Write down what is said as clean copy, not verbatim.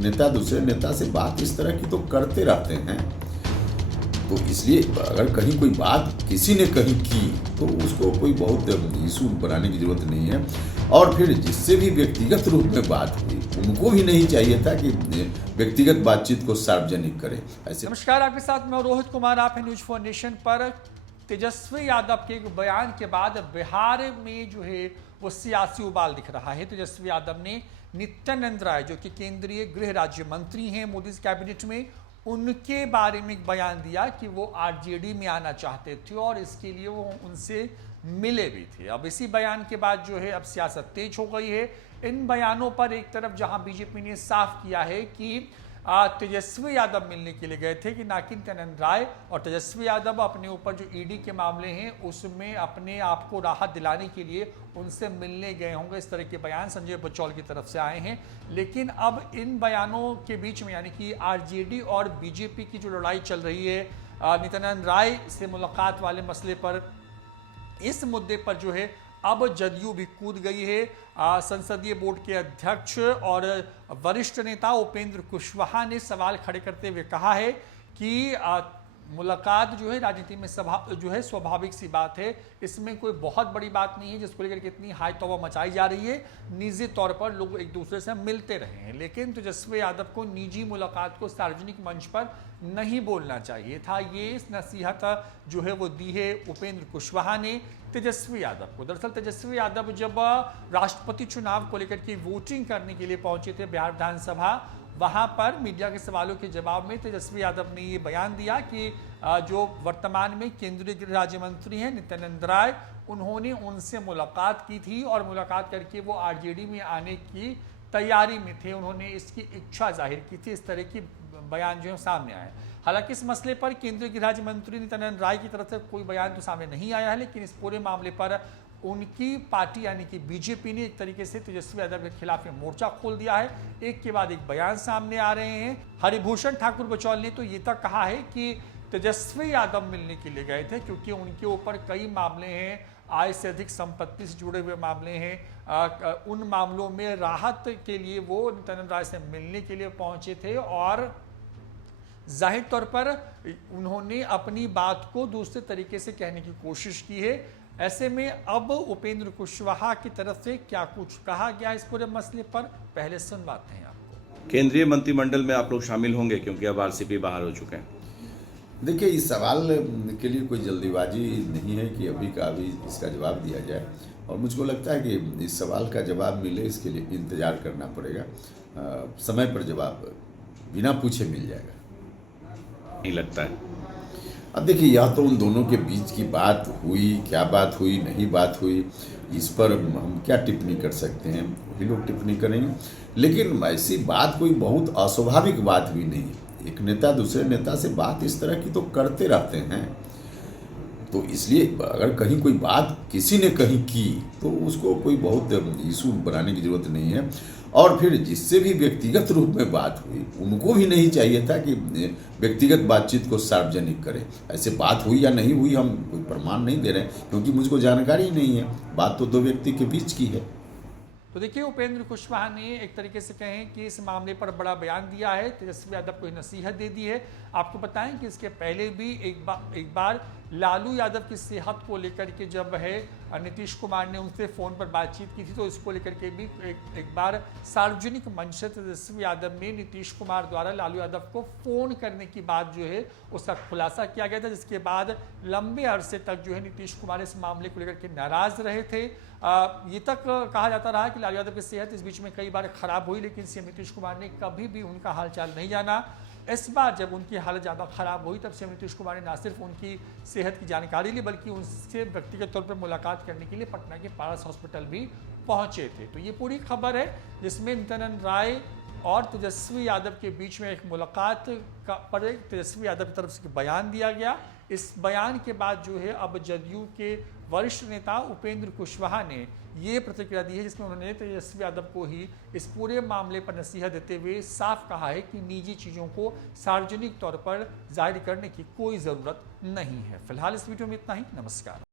नेता दूसरे नेता से बात इस तरह की तो करते रहते हैं। तो इसलिए अगर कहीं कोई बात किसी ने कहीं की तो उसको कोई बहुत इशू बनाने की ज़रूरत नहीं है। और फिर जिससे भी व्यक्तिगत रूप में बात हुई, उनको भी नहीं चाहिए था कि व्यक्तिगत बातचीत को सार्वजनिक करें। ऐसे नमस्कार, आपके साथ मैं रोहित कुमार। आप हैं न्यूज फॉर नेशन पर। तेजस्वी यादव के एक बयान के बाद बिहार में जो है वो सियासी उबाल दिख रहा है। तेजस्वी यादव ने नित्यानंद राय, जो कि केंद्रीय गृह राज्य मंत्री हैं मोदी कैबिनेट में, उनके बारे में एक बयान दिया कि वो आरजेडी में आना चाहते थे और इसके लिए वो उनसे मिले भी थे। अब इसी बयान के बाद जो है अब सियासत तेज हो गई है। इन बयानों पर एक तरफ जहां बीजेपी ने साफ किया है कि तेजस्वी यादव मिलने के लिए गए थे कि ना कि नित्यानंद राय, और तेजस्वी यादव अपने ऊपर जो ईडी के मामले हैं उसमें अपने आप को राहत दिलाने के लिए उनसे मिलने गए होंगे। इस तरह के बयान संजय बचौल की तरफ से आए हैं। लेकिन अब इन बयानों के बीच में यानी कि आरजेडी और बीजेपी की जो लड़ाई चल रही है नित्यानंद राय से मुलाकात वाले मसले पर, इस मुद्दे पर जो है अब जदयू भी कूद गई है। संसदीय बोर्ड के अध्यक्ष और वरिष्ठ नेता उपेंद्र कुशवाहा ने सवाल खड़े करते हुए कहा है कि मुलाकात जो है राजनीति में जो है स्वाभाविक सी बात है, इसमें कोई बहुत बड़ी बात नहीं है जिसको लेकर कितनी हाई तौबा मचाई जा रही है। निजी तौर पर लोग एक दूसरे से मिलते रहे हैं, लेकिन तेजस्वी यादव को निजी मुलाकात को सार्वजनिक मंच पर नहीं बोलना चाहिए था। ये इस नसीहत जो है वो दी है उपेंद्र कुशवाहा ने तेजस्वी यादव को। दरअसल तेजस्वी यादव जब राष्ट्रपति चुनाव को लेकर के वोटिंग करने के लिए पहुंचे थे बिहार विधानसभा, वहां पर मीडिया के सवालों के जवाब में तेजस्वी यादव ने ये बयान दिया कि जो वर्तमान में केंद्रीय गृह राज्य मंत्री हैं नित्यानंद राय, उन्होंने उनसे मुलाकात की थी और मुलाकात करके वो आरजेडी में आने की तैयारी में थे, उन्होंने इसकी इच्छा जाहिर की थी। इस तरह की बयान जो है सामने आए। हालांकि इस मसले पर केंद्रीय गृह राज्य मंत्री नित्यानंद राय की तरफ से कोई बयान तो सामने नहीं आया है, लेकिन इस पूरे मामले पर उनकी पार्टी यानी कि बीजेपी ने एक तरीके से तेजस्वी यादव के खिलाफ मोर्चा खोल दिया है। एक के बाद एक बयान सामने आ रहे हैं। हरिभूषण ठाकुर बचौल ने तो ये तक कहा है कि तेजस्वी यादव मिलने के लिए गए थे क्योंकि उनके ऊपर कई मामले हैं, आय से अधिक संपत्ति से जुड़े हुए मामले हैं। उन मामलों में राहत के लिए वो नित्यानंद राय से मिलने के लिए पहुंचे थे और जाहिर तौर पर उन्होंने अपनी बात को दूसरे तरीके से कहने की कोशिश की है। ऐसे में अब उपेंद्र कुशवाहा की तरफ से क्या कुछ कहा गया इस पूरे मसले पर, पहले सुनवाते हैं आपको। केंद्रीय मंत्रिमंडल में आप लोग शामिल होंगे क्योंकि अब आरसीपी बाहर हो चुके हैं। देखिए, इस सवाल के लिए कोई जल्दीबाजी नहीं है कि अभी का अभी इसका जवाब दिया जाए, और मुझको लगता है कि इस सवाल का जवाब मिले इसके लिए इंतज़ार करना पड़ेगा। समय पर जवाब बिना पूछे मिल जाएगा, नहीं लगता है। अब देखिए, यह तो उन दोनों के बीच की बात हुई, क्या बात हुई, नहीं बात हुई, इस पर हम क्या टिप्पणी कर सकते हैं, वही लोग टिप्पणी करेंगे। लेकिन ऐसी बात कोई बहुत अस्वाभाविक बात भी नहीं है। एक नेता दूसरे नेता से बात इस तरह की तो करते रहते हैं। तो इसलिए अगर कहीं कोई बात किसी ने कहीं की तो उसको कोई बहुत इशू बनाने की ज़रूरत नहीं है। और फिर जिससे भी व्यक्तिगत रूप में बात हुई, उनको भी नहीं चाहिए था कि व्यक्तिगत बातचीत को सार्वजनिक करें। ऐसे बात हुई या नहीं हुई हम कोई प्रमाण नहीं दे रहे हैं, क्योंकि मुझको जानकारी ही नहीं है। बात तो दो व्यक्ति के बीच की है। तो देखिए, उपेंद्र कुशवाहा ने एक तरीके से कहें कि इस मामले पर बड़ा बयान दिया है, तेजस्वी यादव को नसीहत दे दी है। आपको बताएं कि इसके पहले भी एक बार लालू यादव की सेहत को लेकर के जब है नीतीश कुमार ने उनसे फ़ोन पर बातचीत की थी, तो इसको लेकर के भी एक बार सार्वजनिक मंच से तेजस्वी यादव ने नीतीश कुमार द्वारा लालू यादव को फ़ोन करने की बात जो है उसका खुलासा किया गया था, जिसके बाद लंबे अरसे तक जो है नीतीश कुमार इस मामले को लेकर के नाराज़ रहे थे। ये तक कहा जाता रहा कि लालू यादव की सेहत इस बीच में कई बार खराब हुई, लेकिन सीएम नीतीश कुमार ने कभी भी उनका हालचाल नहीं जाना। इस बार जब उनकी हालत ज़्यादा खराब हुई, तब सीएम नीतीश कुमार ने न सिर्फ उनकी सेहत की जानकारी ली, बल्कि उनसे व्यक्तिगत तौर पर मुलाकात करने के लिए पटना के पारस हॉस्पिटल भी पहुंचे थे। तो ये पूरी खबर है जिसमें नित्यानंद राय और तेजस्वी यादव के बीच में एक मुलाकात पर तेजस्वी यादव की तरफ से बयान दिया गया। इस बयान के बाद जो है अब जदयू के वरिष्ठ नेता उपेंद्र कुशवाहा ने ये प्रतिक्रिया दी है, जिसमें उन्होंने तेजस्वी यादव को ही इस पूरे मामले पर नसीहत देते हुए साफ कहा है कि निजी चीज़ों को सार्वजनिक तौर पर जाहिर करने की कोई ज़रूरत नहीं है। फिलहाल इस वीडियो में इतना ही। नमस्कार।